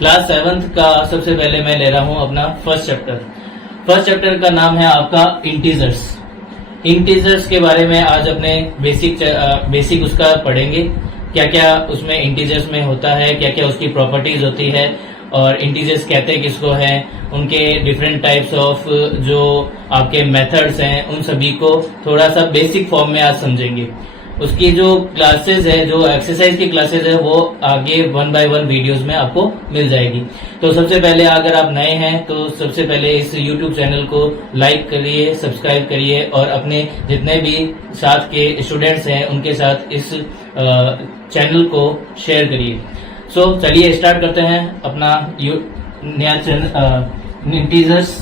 Class 7th का सबसे पहले मैं ले रहा हूं अपना फर्स्ट चैप्टर का नाम है आपका इंटीजर्स के बारे में आज अपने बेसिक उसका पढ़ेंगे। क्या क्या उसमें इंटीजर्स में होता है, क्या क्या उसकी प्रॉपर्टीज होती है और इंटीजर्स कहते किसको हैं, उनके डिफरेंट टाइप्स ऑफ जो आपके मेथड्स हैं उन सभी को थोड़ा सा बेसिक फॉर्म में आज समझेंगे। उसकी जो क्लासेस है, जो एक्सरसाइज की क्लासेस है, वो आगे 1 by 1 वीडियोस में आपको मिल जाएगी। तो सबसे पहले अगर आप नए हैं तो सबसे पहले इस YouTube चैनल को लाइक करिए, सब्सक्राइब करिए और अपने जितने भी साथ के स्टूडेंट्स हैं उनके साथ इस चैनल को शेयर करिए। सो चलिए स्टार्ट करते हैं अपना नया channel integers.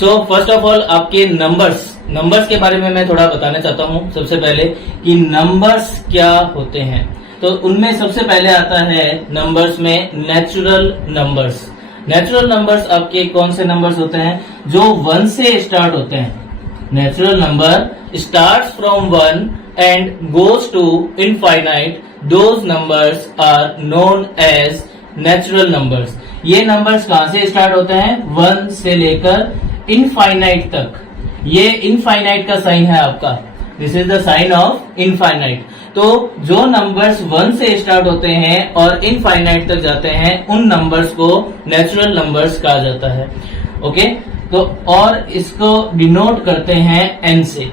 So first of all आपके नंबर्स के बारे में मैं थोड़ा बताना चाहता हूं सबसे पहले कि नंबर्स क्या होते हैं। तो उनमें सबसे पहले आता है नंबर्स में नेचुरल नंबर्स आपके कौन से नंबर्स होते हैं जो 1 से स्टार्ट होते हैं। Natural number starts from 1 and goes to infinite, those numbers are known as natural numbers. ये नंबर्स कहां से स्टार्ट होते हैं? 1 से लेकर इनफाइनाइट तक। ये इनफाइनाइट का साइन है आपका, this is the sign of infinite. तो जो नंबर्स 1 से स्टार्ट होते हैं और इनफाइनाइट तक जाते हैं उन नंबर्स को नेचुरल नंबर्स कहा जाता है। ओके, तो और इसको डिनोट करते हैं n से।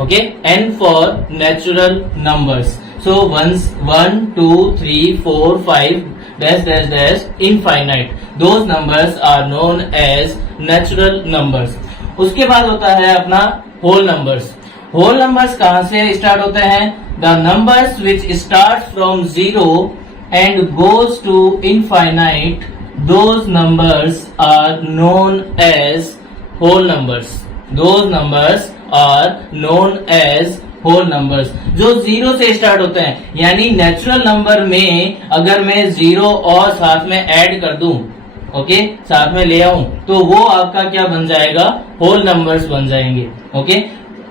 Okay, n for natural numbers. So 1 2 3 4 5 dash dash dash infinite, those numbers are known as natural numbers। उसके बाद होता है अपना होल नंबर्स कहां से स्टार्ट होते हैं? The numbers which start from 0 and goes to infinite, those numbers are known as whole numbers. Those numbers are known as whole numbers. जो 0 से स्टार्ट होते हैं, यानी नेचुरल नंबर में अगर मैं 0 और साथ में ऐड कर दूं, ओके, साथ में ले आऊं, तो वो आपका क्या बन जाएगा? होल नंबर्स बन जाएंगे।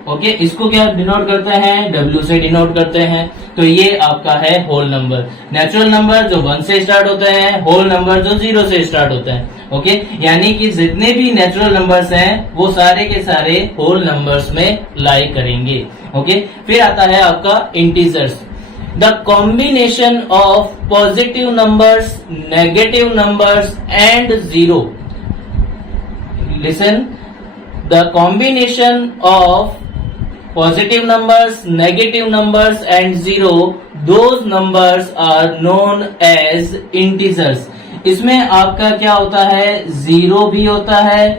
ओके, इसको क्या डिनोट करते हैं? W से डिनोट करते हैं। तो ये आपका है होल नंबर। नेचुरल नंबर जो 1 से स्टार्ट होते हैं, होल नंबर जो 0 से स्टार्ट होते हैं। ओके, यानी कि जितने भी नेचुरल नंबर्स हैं वो सारे के सारे होल नंबर्स में लाई करेंगे। ओके, फिर आता है आपका integers. The combination of positive numbers, negative numbers and 0. Listen, the combination of positive numbers, negative numbers and 0, those numbers are known as integers. इसमें आपका क्या होता है? 0 भी होता है,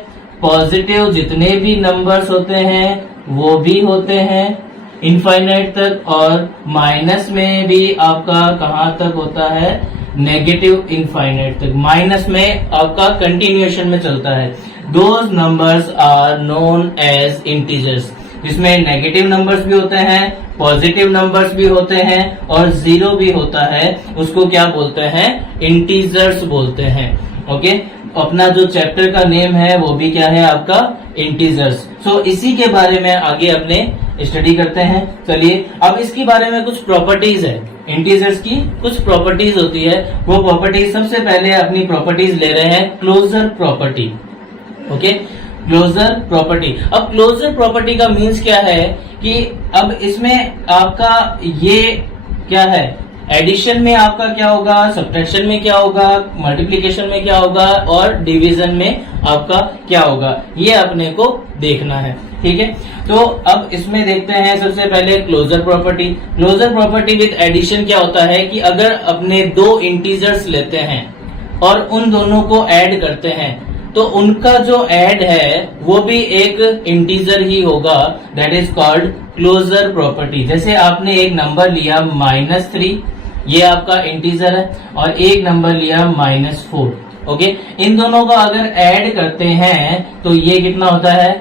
पॉजिटिव जितने भी नंबर्स होते हैं वो भी होते हैं इनफाइनाइट तक, और माइनस में भी आपका कहां तक होता है? नेगेटिव इनफाइनाइट तक। माइनस में आपका कंटिन्यूएशन में चलता है। Those numbers are known as integers. जिसमें नेगेटिव नंबर्स भी होते हैं, पॉजिटिव नंबर्स भी होते हैं और 0 भी होता है, उसको क्या बोलते हैं? इंटीजर्स बोलते हैं। ओके, अपना जो चैप्टर का नेम है वो भी क्या है आपका? इंटीजर्स। सो इसी के बारे में आगे अपने स्टडी करते हैं। चलिए, अब इसके बारे में कुछ प्रॉपर्टीज है। इंटीजर्स की कुछ प्रॉपर्टीज होती है। वो प्रॉपर्टीज सबसे पहले अपनी प्रॉपर्टीज ले रहे हैं closure property. Okay, closure property. अब क्लोजर प्रॉपर्टी का मीन्स क्या है कि अब इसमें आपका ये क्या है? एडिशन में आपका क्या होगा, सब्ट्रैक्शन में क्या होगा, मल्टीप्लिकेशन में क्या होगा और डिवीजन में आपका क्या होगा, ये अपने को देखना है। ठीक है, तो अब इसमें देखते हैं सबसे पहले क्लोजर प्रॉपर्टी विद एडिशन क्या होता है कि अगर अपने 2 इंटीजर्स लेते हैं और उन दोनों को ऐड करते हैं तो उनका जो ऐड है वो भी एक इंटीजर ही होगा, that is called closure property. जैसे आपने एक नंबर लिया -3, ये आपका इंटीजर है, और एक नंबर लिया -4। ओके, इन दोनों को अगर ऐड करते हैं तो ये कितना होता है?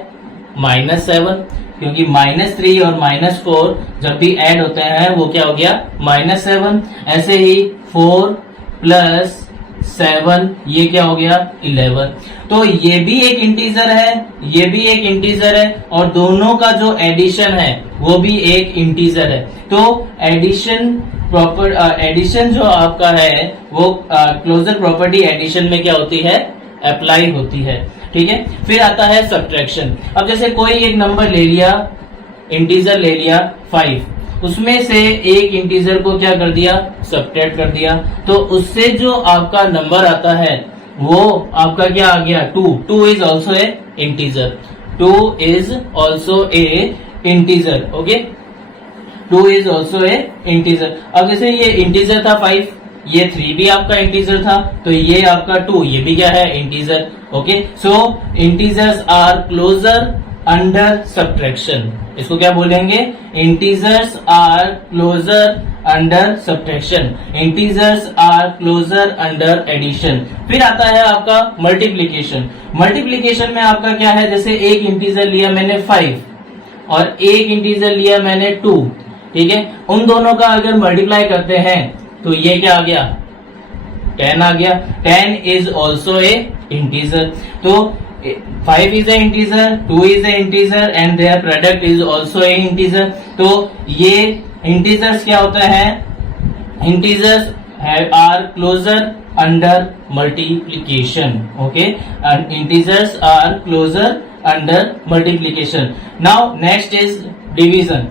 -7, क्योंकि -3 और -4 जब भी ऐड होते हैं वो क्या हो गया? -7। ऐसे ही 4 + 7, ये क्या हो गया 11। तो ये भी एक इंटीजर है, ये भी एक इंटीजर है, और दोनों का जो एडिशन है वो भी एक इंटीजर है। तो एडिशन जो आपका है वो क्लोजर प्रॉपर्टी एडिशन में क्या होती है, अप्लाई होती है। ठीक है, फिर आता है सब्ट्रैक्शन। अब जैसे कोई एक नंबर ले लिया, इंटीजर ले लिया 5, उसमें से एक इंटीजर को क्या कर दिया, सब्ट्रैक्ट कर दिया, तो उससे जो आपका नंबर आता है वो आपका क्या आ गया 2। 2 is also a integer, 2 is also a integer. Okay, 2 is also a integer. अब जैसे ये इंटीजर था 5, ये 3 भी आपका इंटीजर था, तो ये आपका 2, ये भी क्या है integer. Okay, so integers are closure under subtraction. इसको क्या बोलेंगे, integers are closure under subtraction, integers are closure under addition. फिर आता है आपका मल्टीप्लीकेशन। मल्टीप्लीकेशन में आपका क्या है, जैसे एक इंटीजर लिया मैंने 5 और एक इंटीजर लिया मैंने 2, ठीक है, उन दोनों का अगर मल्टीप्लाई करते हैं तो ये क्या आ गया 10 आ गया। 10 इज ऑल्सो ए इंटीजर। तो 5 is an integer, 2 is an integer and their product is also a integer। तो ये integers क्या होता है, integers are closer under multiplication। Okay, and integers are closer under multiplication। Now next is division।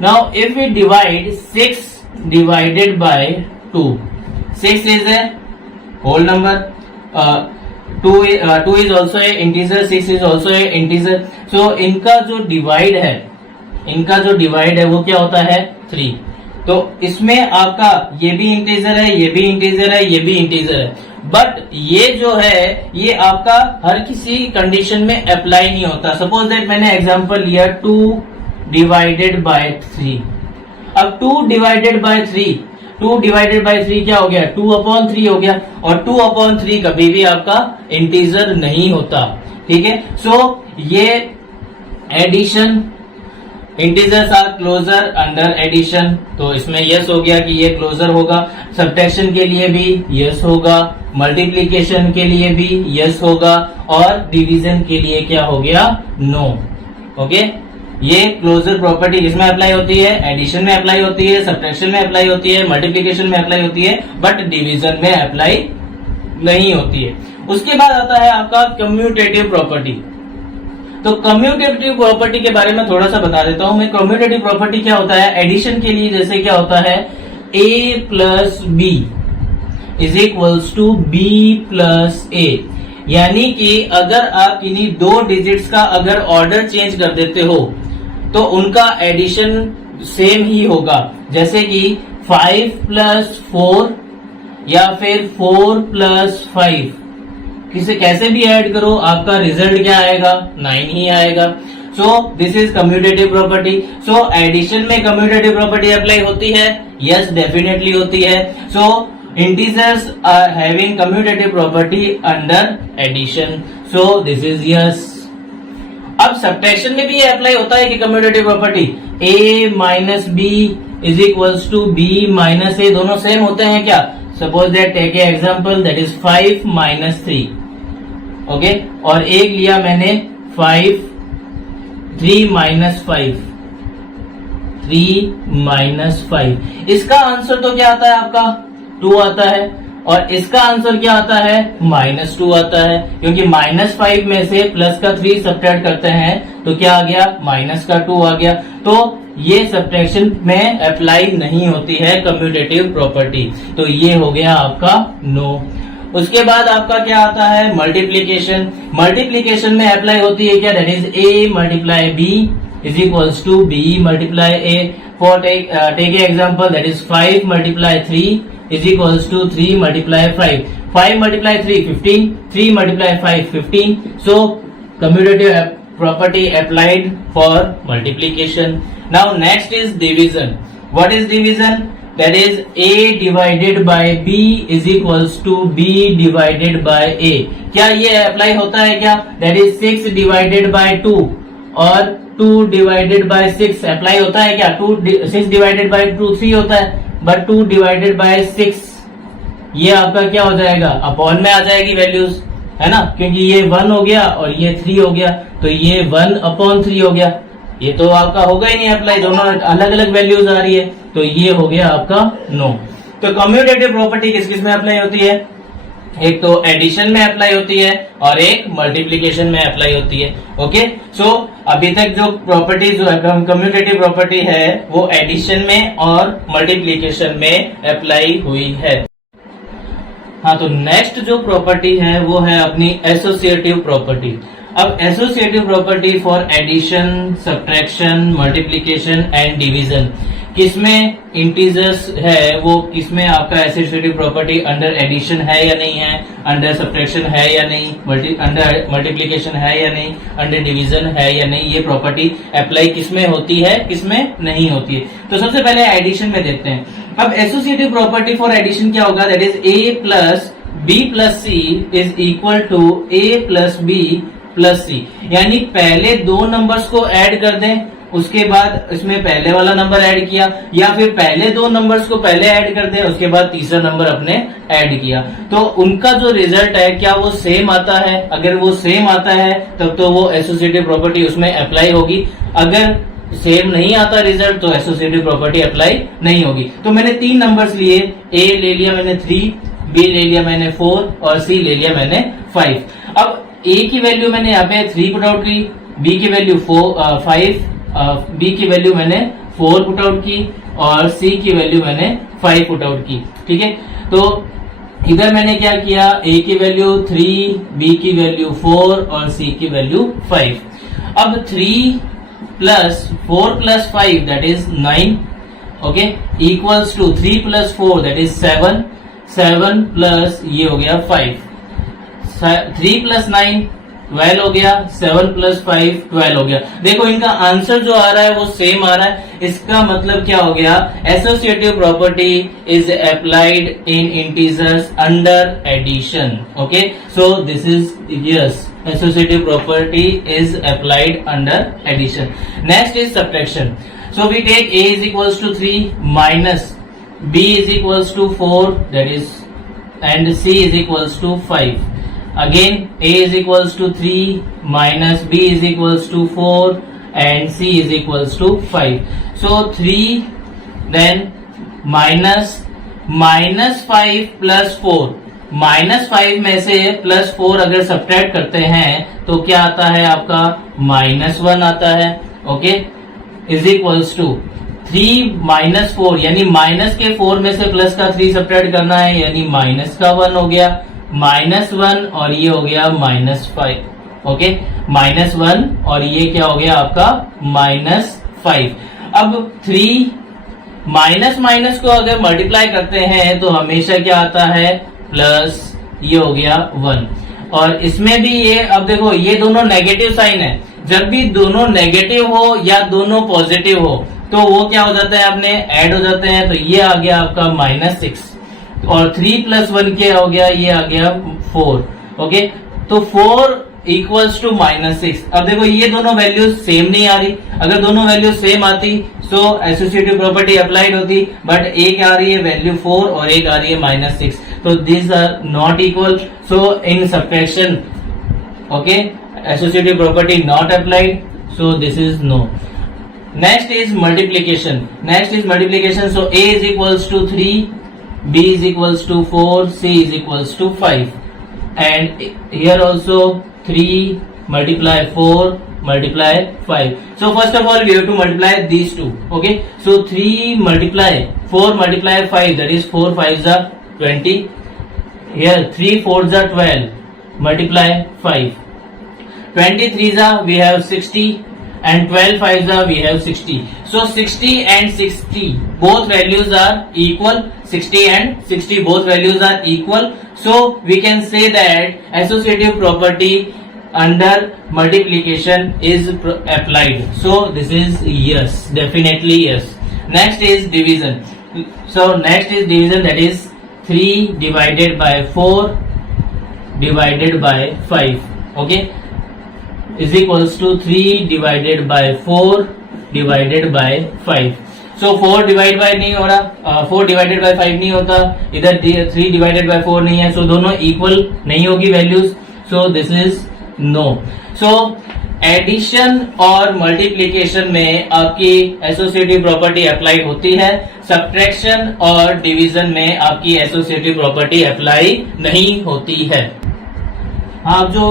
Now if we divide 6 divided by 2, 6 is a whole number, 2 is also a integer, 6 is also a integer। so इनका जो divide है वो क्या होता है 3। तो इसमें आपका ये भी इंटीजर है, ये भी इंटीजर है, ये भी इंटीजर है, बट ये जो है ये आपका हर किसी कंडीशन में अप्लाई नहीं होता। सपोज दैट मैंने एग्जांपल लिया 2 डिवाइडेड बाय 3। अब 2 डिवाइडेड बाय 3, 2 डिवाइडेड बाय 3 क्या हो गया 2/3 हो गया, और 2/3 कभी भी आपका इंटीजर नहीं होता। ठीक है, सो ये addition, integers are closure under addition, तो इसमें यस हो गया कि ये क्लोजर होगा। सब्ट्रैक्शन के लिए भी यस होगा, मल्टीप्लीकेशन के लिए भी यस होगा, और डिवीजन के लिए क्या हो गया नो। ओके, ये क्लोजर प्रॉपर्टी जिसमें अप्लाई होती है, एडिशन में अप्लाई होती है, सब्ट्रैक्शन में अप्लाई होती है, मल्टीप्लिकेशन में अप्लाई होती है, बट डिवीजन में अप्लाई नहीं होती है। उसके बाद आता है आपका कम्यूटेटिव प्रॉपर्टी। तो कम्यूटेटिव प्रॉपर्टी के बारे में थोड़ा सा बता देता हूं मैं। कम्यूटेटिव प्रॉपर्टी क्या होता है, एडिशन के लिए जैसे क्या होता है a plus B is equals to B plus A, यानी कि अगर आप इन्हीं 2 डिजिट्स का अगर ऑर्डर चेंज कर देते हो तो उनका एडिशन सेम ही होगा। जैसे कि 5 प्लस 4 या फिर 4 प्लस 5, किसे कैसे भी ऐड करो आपका रिजल्ट क्या आएगा 9 ही आएगा। So this is commutative property. So addition में कम्यूटेटिव प्रॉपर्टी अप्लाई होती है, यस डेफिनेटली होती है। So integers are having commutative property under addition, so this is yes. अब सब्ट्रैक्शन में भी ये अप्लाई होता है कि commutative property a minus B is equals to B minus A, दोनों सेम होते हैं क्या। Suppose that take a example that is 5 minus 3। Okay, और एक लिया मैंने 3 माइनस 5, 3 माइनस 5। इसका आंसर तो क्या आता है आपका 2 आता है, और इसका आंसर क्या आता है -2 आता है, क्योंकि -5 में से प्लस का 3 सब्ट्रैक्ट करते हैं तो क्या आ गया माइनस का 2 आ गया। तो ये सब्ट्रैक्शन में अप्लाई नहीं होती है कम्यूटेटिव प्रॉपर्टी, तो ये हो गया आपका नो। उसके बाद आपका क्या आता है मल्टीप्लीकेशन। मल्टीप्लीकेशन में अप्लाई होती है क्या, that is a multiply b is equals to b multiply a। For take a example that is 5 multiply 3 is equals to 3 multiply 5. 5 multiply 3 15, 3 multiply 5 15. So commutative property applied for multiplication. Now next is division. What is division? That is a divided by b is equals to b divided by a. क्या ये apply होता है क्या, that is 6 divided by 2 और 2 divided by 6 apply होता है क्या। 6 divided by 2 3 होता है, but 2 divided by 6 ये आपका क्या हो जाएगा, अपॉन में आ जाएगी वैल्यूज, है ना, क्योंकि ये 1 हो गया और ये 3 हो गया, तो ये 1/3 हो गया। ये तो आपका होगा ही नहीं अप्लाई, दोनों अलग अलग वैल्यूज आ रही है, तो ये हो गया आपका नो। तो कम्यूटेटिव प्रॉपर्टी किस किस में अप्लाई होती है, एक तो एडिशन में अप्लाई होती है और एक मल्टीप्लीकेशन में अप्लाई होती है। ओके, सो अभी तक जो प्रॉपर्टीज कम्यूटेटिव प्रॉपर्टी है वो एडिशन में और मल्टीप्लीकेशन में अप्लाई हुई है। हाँ, तो नेक्स्ट जो प्रॉपर्टी है वो है अपनी एसोसिएटिव प्रॉपर्टी। अब associative property for addition, subtraction, multiplication and division, किसमें इंटीजर्स है वो किसमें आपका एसोसिएटिव प्रॉपर्टी अंडर एडिशन है या नहीं है, अंडर सब्ट्रैक्शन है या नहीं, अंडर मल्टीप्लीकेशन है या नहीं, अंडर डिवीजन है या नहीं, ये प्रॉपर्टी अप्लाई किसमें होती है, किसमें नहीं होती है। तो सबसे पहले एडिशन में देखते हैं। अब एसोसिएटिव प्रॉपर्टी फॉर एडिशन क्या होगा, that is A plus B plus C is equal to A plus B plus C, यानी पहले दो नंबर्स को ऐड कर दें, उसके बाद इसमें पहले वाला नंबर ऐड किया, या फिर पहले दो नंबर्स को पहले ऐड कर दें, उसके बाद तीसरा नंबर अपने ऐड किया, तो उनका जो रिजल्ट है क्या वो सेम आता है। अगर वो सेम आता है तब तो वो एसोसिएटिव प्रॉपर्टी उसमें अप्लाई होगी, अगर सेम नहीं आता रिजल्ट तो एसोसिएटिव प्रॉपर्टी अप्लाई नहीं होगी। तो मैंने 3 नंबर्स लिए, ए ले लिया मैंने 3, बी ले लिया मैंने 4 और सी ले लिया मैंने 5। अब ए की वैल्यू मैंने यहाँ पे 3 पुट आउट की, बी की वैल्यू 5, बी की वैल्यू मैंने 4 पुट आउट की और सी की वैल्यू मैंने 5 पुट आउट की। ठीक है, तो इधर मैंने क्या किया, ए की वैल्यू 3, बी की वैल्यू 4 और सी की वैल्यू 5। अब 3 plus 4 plus 5 that is 9, okay, equals to 3 plus 4 that is 7, 7 plus ये हो गया 5, 3 प्लस 9 12 हो गया, 7 प्लस 5 12 हो गया। देखो इनका आंसर जो आ रहा है वो सेम आ रहा है, इसका मतलब क्या हो गया, associative property is applied in integers under addition. Okay, so this is yes, associative property is applied under addition. Next is subtraction. So we take a is equals to 3 minus b is equals to 4 that is and c is equals to 5. Again a is equals to 3 minus b is equals to 4 and c is equals to 5. So 3 then minus 5 plus 4, -5 में से +4 अगर subtract करते हैं तो क्या आता है आपका -1 आता है। ओके, इज इक्वल्स टू 3 - 4 यानी माइनस के 4 में से प्लस का 3 सब्ट्रैक्ट करना है, यानी माइनस का 1 हो गया, -1 और ये हो गया -5। ओके, -1 और ये क्या हो गया आपका -5। अब 3 माइनस को अगर मल्टीप्लाई करते हैं तो हमेशा क्या आता है, प्लस ये हो गया 1। और इसमें भी ये, अब देखो ये दोनों नेगेटिव साइन है, जब भी दोनों नेगेटिव हो या दोनों पॉजिटिव हो तो वो क्या हो जाता है, अपने ऐड हो जाते हैं। तो ये आ गया आपका -6 और 3 + 1 क्या हो गया, ये आ गया 4। ओके, तो 4 इक्वल्स टू -6। अब देखो ये दोनों वैल्यूज सेम नहीं आ रही, अगर दोनों वैल्यू सेम आती तो एसोसिएटिव प्रॉपर्टी अप्लाइड होती, बट एक आ रही है वैल्यू 4 और एक आ रही है -6, तो this are not equal. So in subtraction, okay, associative property not applied, so this is no. Next is multiplication. So a is equals to 3, b is equals to 4, c is equals to 5, and here also 3 multiply 4 multiply 5. So first of all we have to multiply these two. Okay, so 3 multiply 4 multiply 5, that is 4 5s are 20. Here 3 4s are 12, multiply 5. 23s are we have 60 and 12 5s are we have 60. So 60 and 60 both values are equal. 60 and 60 both values are equal. So we can say that associative property under multiplication is applied. So this is yes, definitely yes. Next is division. So next is division, that is 3 divided by 4 divided by 5. Okay, is equals to 3 divided by 4 divided by 5. So 4 divide by नहीं हो रहा, 4 divided by 5 नहीं होता, इधर 3 divided by 4 नहीं है, सो दोनों equal नहीं होगी values, so this is no. सो एडिशन और मल्टीप्लीकेशन में आपकी एसोसिएटिव प्रॉपर्टी अप्लाई होती है, सब्ट्रैक्शन और डिवीजन में आपकी एसोसिएटिव प्रॉपर्टी अप्लाई नहीं होती है। आप जो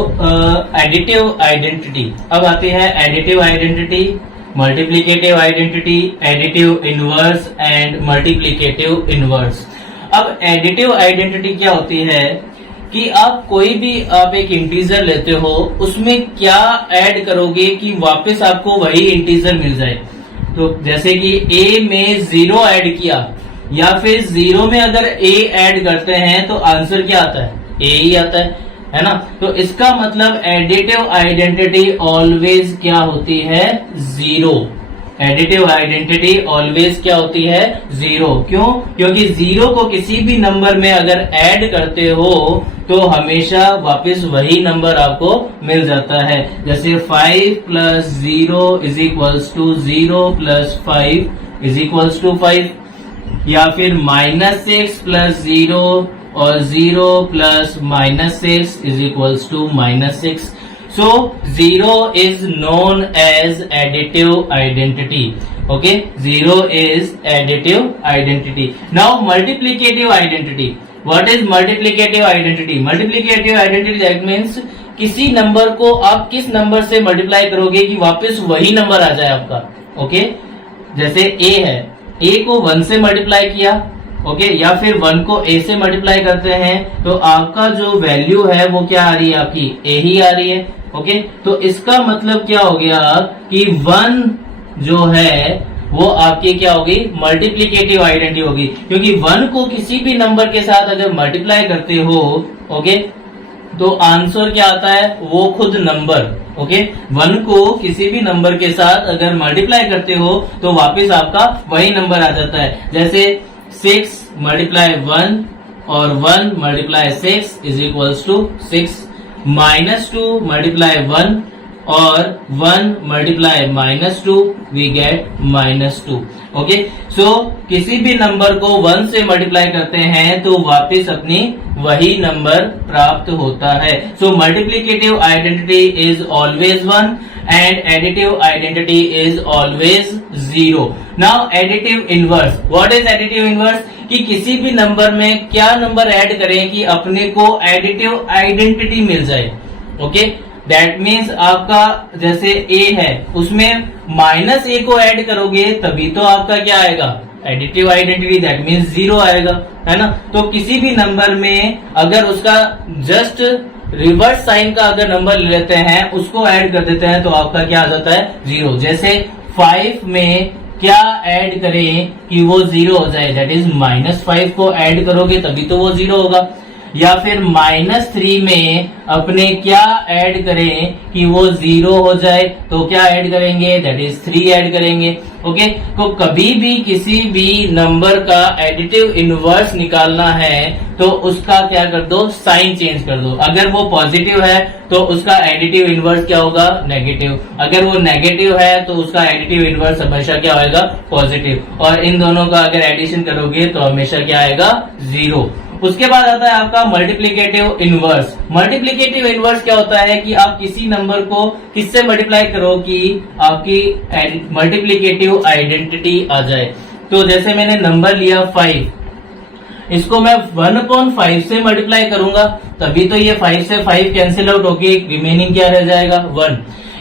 एडिटिव आइडेंटिटी, अब आती है additive identity, multiplicative identity, additive inverse and multiplicative inverse. अब एडिटिव आइडेंटिटी क्या होती है कि आप कोई भी आप एक इंटीजर लेते हो, उसमें क्या ऐड करोगे कि वापस आपको वही इंटीजर मिल जाए। तो जैसे कि a में 0 ऐड किया या फिर 0 में अगर a ऐड करते हैं तो आंसर क्या आता है, a ही आता है ना। तो इसका मतलब एडिटिव आइडेंटिटी ऑलवेज क्या होती है, 0। एडिटिव आइडेंटिटी ऑलवेज क्या होती है, 0। क्यों? क्योंकि 0 को किसी भी नंबर में अगर ऐड करते हो तो हमेशा वापस वही नंबर आपको मिल जाता है। जैसे 5 plus 0 is equals to 0 plus 5 is equals to 5, या फिर -6 प्लस 0 और 0 plus -6 is equals to -6। So 0 is known as additive identity. Okay, 0 is additive identity. Now multiplicative identity. What is multiplicative identity? Multiplicative identity that means किसी number को आप किस number से multiply करोगे कि वापस वही नंबर आ जाए आपका। ओके, जैसे a है, a को 1 से मल्टीप्लाई किया, ओके, या फिर 1 को a से मल्टीप्लाई करते हैं तो आपका जो वैल्यू है वो क्या आ रही है, आपकी a ही आ रही है। ओके, तो इसका मतलब क्या हो गया कि 1 जो है वो आपकी क्या होगी, मल्टीप्लिकेटिव आइडेंटिटी होगी, क्योंकि 1 को किसी भी नंबर के साथ अगर मल्टीप्लाई करते हो, ओके, तो आंसर क्या आता है, वो खुद नंबर। ओके, 1 को किसी भी नंबर के साथ अगर मल्टीप्लाई करते हो तो वापस आपका वही नंबर आ जाता है। जैसे 6 मल्टीप्लाई 1 और 1 multiply 6 is equals to 6, -2 multiply 1 और 1 multiply -2 we get -2। Okay, so किसी भी नंबर को 1 से मल्टीप्लाई करते हैं तो वापस अपनी वही नंबर प्राप्त होता है। So multiplicative identity is always 1 and additive identity is always 0। Now additive inverse, what is additive inverse, कि किसी भी नंबर में क्या नंबर ऐड करें कि अपने को एडिटिव आइडेंटिटी मिल जाए। ओके, दैट मीन्स आपका जैसे a है, उसमें -a को ऐड करोगे तभी तो आपका क्या आएगा, एडिटिव आइडेंटिटी, दैट मीन्स 0 आएगा, है ना। तो किसी भी नंबर में अगर उसका जस्ट रिवर्स साइन का अगर नंबर ले लेते हैं, उसको ऐड कर देते हैं तो आपका क्या आ जाता है, 0। जैसे 5 में क्या ऐड करें कि वो 0 हो जाए, दैट इज -5 को ऐड करोगे तभी तो वो 0 होगा। या फिर -3 में अपने क्या ऐड करें कि वो 0 हो जाए, तो क्या ऐड करेंगे, दैट इज 3 ऐड करेंगे। ओके, तो कभी भी किसी भी नंबर का एडिटिव इनवर्स निकालना है तो उसका क्या कर दो, साइन चेंज कर दो। अगर वो पॉजिटिव है तो उसका एडिटिव इनवर्स क्या होगा, नेगेटिव। अगर वो नेगेटिव है तो उसका एडिटिव इनवर्स हमेशा क्या होगा, पॉजिटिव। और इन दोनों का अगर एडिशन करोगे तो हमेशा क्या आएगा, 0। उसके बाद आता है आपका मल्टीप्लिकेटिव इनवर्स। मल्टीप्लिकेटिव इनवर्स क्या होता है कि आप किसी नंबर को किससे मल्टीप्लाई करो कि आपकी मल्टीप्लिकेटिव आइडेंटिटी आ जाए। तो जैसे मैंने नंबर लिया 5, इसको मैं 1/5 से मल्टीप्लाई करूंगा तभी तो ये 5 से 5 कैंसिल आउट होके रिमेनिंग क्या रह जाएगा, 1।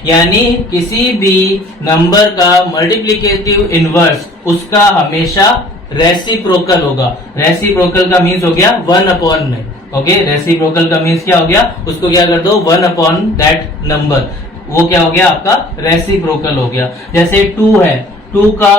यानी किसी भी नंबर का मल्टीप्लिकेटिव इनवर्स उसका हमेशा रेसिप्रोकल होगा। रेसिप्रोकल का मीन्स हो गया 1/, में। ओके, रेसिप्रोकल का मीन्स क्या हो गया, उसको क्या कर दो, 1/ दैट नंबर, वो क्या हो गया आपका रेसिप्रोकल हो गया। जैसे 2 है, 2 का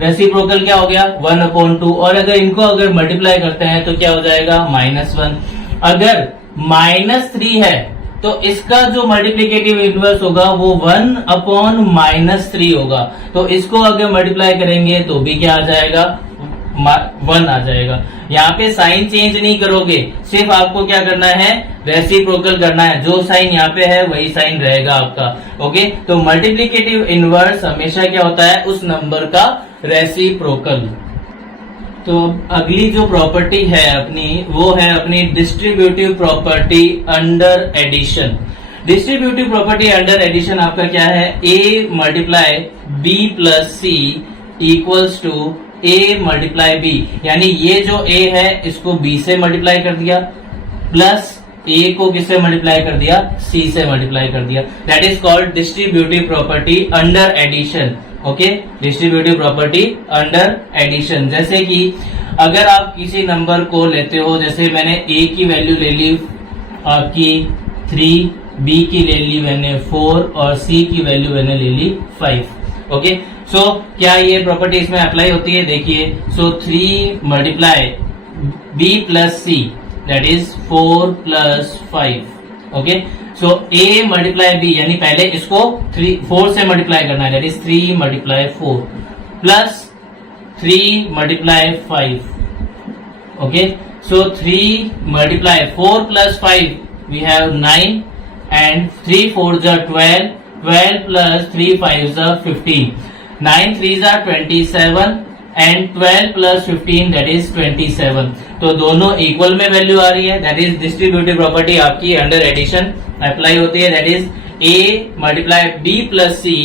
रेसिप्रोकल क्या हो गया, 1/2। और अगर इनको अगर मल्टीप्लाई करते हैं तो क्या हो जाएगा, -1। अगर -3 है तो इसका जो मल्टीप्लिकेटिव इनवर्स होगा वो 1/-3 होगा। तो इसको अगर मल्टीप्लाई करेंगे तो भी क्या आ जाएगा, 1 आ जाएगा। यहाँ पे साइन चेंज नहीं करोगे, सिर्फ आपको क्या करना है, रेसिप्रोकल करना है। जो साइन यहाँ पे है वही साइन रहेगा आपका। ओके, तो मल्टीप्लिकेटिव इनवर्स हमेशा क्या होता है, उस नंबर का रेसिप्रोकल। तो अगली जो प्रॉपर्टी है अपनी, वो है अपनी distributive property under addition. Distributive property under addition आपका क्या है, a multiply b plus c equals to a multiply b, यानी ये जो a है इसको b से मल्टीप्लाई कर दिया, प्लस a को किससे मल्टीप्लाई कर दिया, c से मल्टीप्लाई कर दिया। That is called distributive property under addition. Okay, distributive property under addition. जैसे कि अगर आप किसी नंबर को लेते हो, जैसे मैंने a की वैल्यू ले ली आपकी 3, b की ले ली मैंने 4 और c की वैल्यू मैंने ले ली 5। ओके, सो क्या ये प्रॉपर्टी इसमें अप्लाई होती है, देखिए। So 3 multiply b plus c that is 4 plus 5। Okay, so a multiply b, यानी पहले इसको 4 से मल्टीप्लाई करना है, that is 3 multiply 4 plus 3 multiply 5। Okay, so 3 multiply 4 plus 5 we have 9 and 3 4s are 12, 12 plus 3 5s are 15, 9 3s are 27 and 12 plus 15 that is 27। तो दोनों equal में value आ रही है, दैट इज डिस्ट्रीब्यूटिव प्रॉपर्टी आपकी अंडर एडिशन अप्लाई होती है। That is a multiply b plus c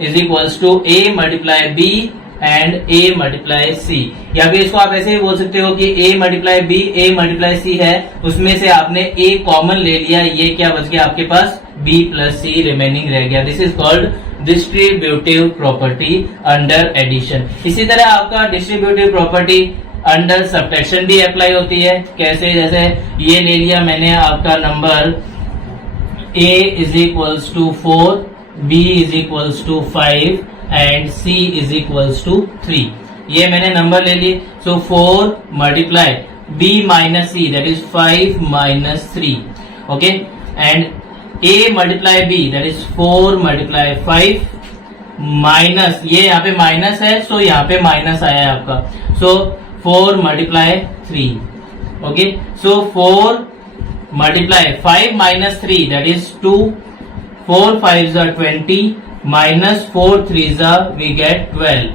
is equals to a multiply b and a multiply c, या फिर इसको आप ऐसे ही बोल सकते हो कि a multiply b a multiply c है, उसमें से आपने a कॉमन ले लिया, ये क्या बच गया आपके पास, b प्लस c रिमेनिंग रह गया। This is called distributive property under addition. इसी तरह आपका डिस्ट्रीब्यूटिव प्रॉपर्टी अंडर सब्ट्रैक्शन भी अप्लाई होती है। कैसे, जैसे ये ले लिया मैंने आपका number a is equals to 4, b is equals to 5 and c is equals to 3, ये मैंने नंबर ले लिए। So 4 multiply b minus c that is 5 minus 3। Okay, and a multiply b that is 4 multiply 5 minus, ये यहाँ पे minus है, सो यहाँ पे माइनस आया है आपका। सो 4 multiply 3। Okay, so 4 multiply 5 minus 3 that is 2, 4 5s are 20 minus 4 3s are we get 12,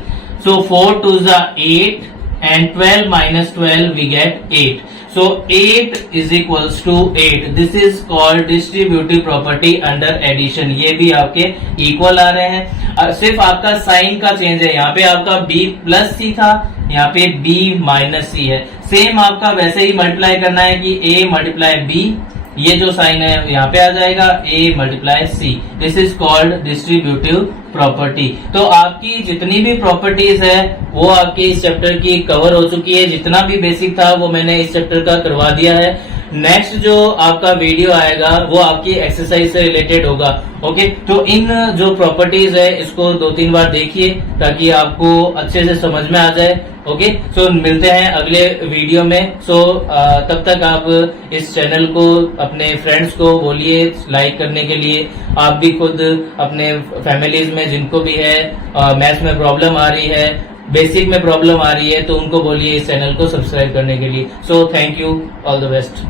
so 4 2s are 8 and 12 minus 12 we get 8, so 8 is equals to 8। this is called distributive property under addition। ये भी आपके equal आ रहे हैं, सिर्फ आपका sign का change है, यहाँ पे आपका b प्लस c था, यहाँ पे b माइनस c है। सेम आपका वैसे ही मल्टीप्लाई करना है कि a मल्टीप्लाई b, ये जो साइन है यहाँ पे आ जाएगा a multiply c। This is called distributive property. तो आपकी जितनी भी प्रॉपर्टीज है वो आपकी इस चैप्टर की कवर हो चुकी है, जितना भी बेसिक था वो मैंने इस चैप्टर का करवा दिया है। नेक्स्ट जो आपका वीडियो आएगा वो आपकी एक्सरसाइज से रिलेटेड होगा। ओके, तो इन जो प्रॉपर्टीज है इसको 2-3 बार देखिए ताकि आपको अच्छे से समझ में आ जाए। ओके, सो मिलते हैं अगले वीडियो में। सो तब तक आप इस चैनल को अपने फ्रेंड्स को बोलिए लाइक करने के लिए, आप भी खुद अपने फैमिलीज में जिनको भी है मैथ्स में प्रॉब्लम आ रही है, बेसिक में प्रॉब्लम आ रही है, तो उनको बोलिए इस चैनल को सब्सक्राइब करने के लिए। So thank you, all the best.